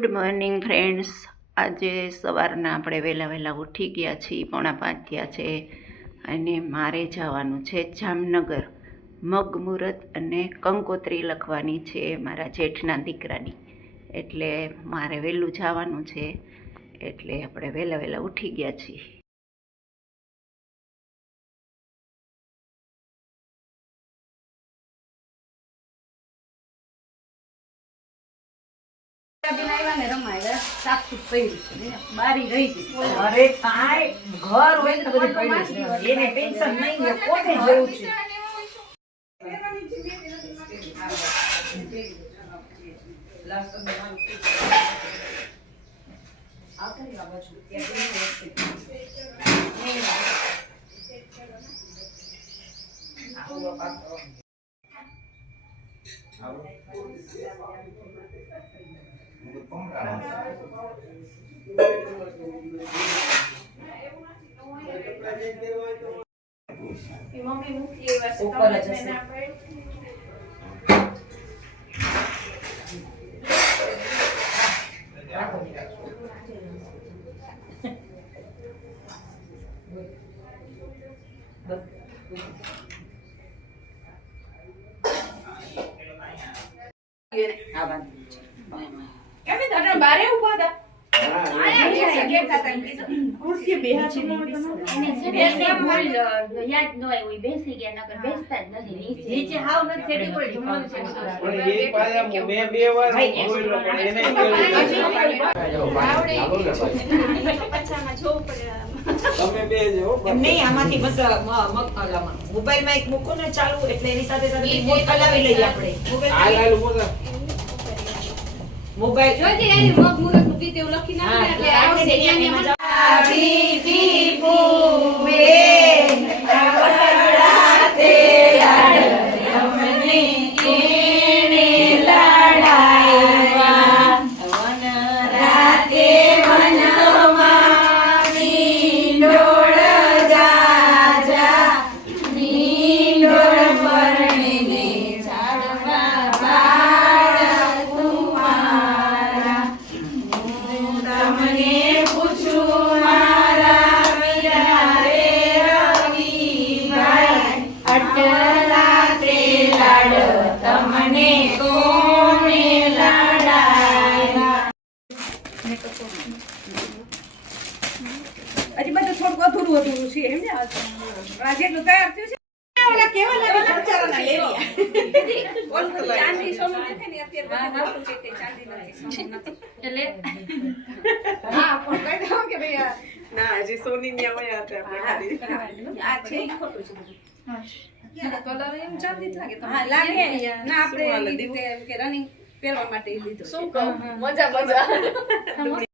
Good morning friends. આજે સવારના આપણે વહેલા ઉઠી ગયા છીએ, 4:45 થયા છે અને મારે જવાનું છે જામનગર। મગ મુહૂર્ત અને કંકોત્રી લખવાની છે મારા જેઠના દીકરાની, એટલે મારે વહેલું જવાનું છે, એટલે આપણે વહેલા ઉઠી ગયા છીએ। બારી રહી ગઈ અરે કાંઈ ઘર હોય ને બધું પડ્યું છે, એને ટેન્શન નહીં ને કોને જેવું છે। ઉપર જ હશે। બારે ઉભા હતા ખુરશી બેસી યાદ ન હોય બેસી ગયા, નકર બેસતા જ નથી નીચે હાવ નથી સેટી પડી જમવાનું છે પણ એક પાયા મે બે વાર બોલ્યો પણ એને પછામાં જોવું પડે તમે બે જો નહીં આમાંથી બસ મગલામાં મોબાઈલ માં એક મૂકો ને ચાલુ એટલે એની સાથે સાથે રિમોટ હલાવી લઈએ આપણે મોબાઈલ જોજે એની મગ મુરત નું ગીત એવું લખી નાખે એટલે આવશે એમાં દીદી પૂવે આવડાતે લાડ અમને કેને લડાયા વન રાતે વનમાં નીંદોળ જાજા નીંદોળ પરણીને ઝાડવા બાળ કુમારા તમને પૂછું મારા વીરા રે રવિભાઈ અટલા તે લાડ તમને કોને લડાયા। હજી બધું થોડું અધૂરું છે એમ ને આજે એટલું તૈયાર થયું છે ઓલા કેવા લાગે બચારાના લેવિયા ઓલું ચાંદી સોનું દેખે ને અત્યારે બધું વસ્તુ છે તે ચાંદી નથી સોનું નથી એટલે હા પણ કહી દઉં કે ભાઈ ના હજી સોની ની આવ્યા હતા આપણે આ છે ઈ ખોટું છે બધું હા કલર એમ ચાંદી લાગે તો હા લાગે ના આપણે લીધે કે રનિંગ પહેરવા માટે લીધો શું કહું મજા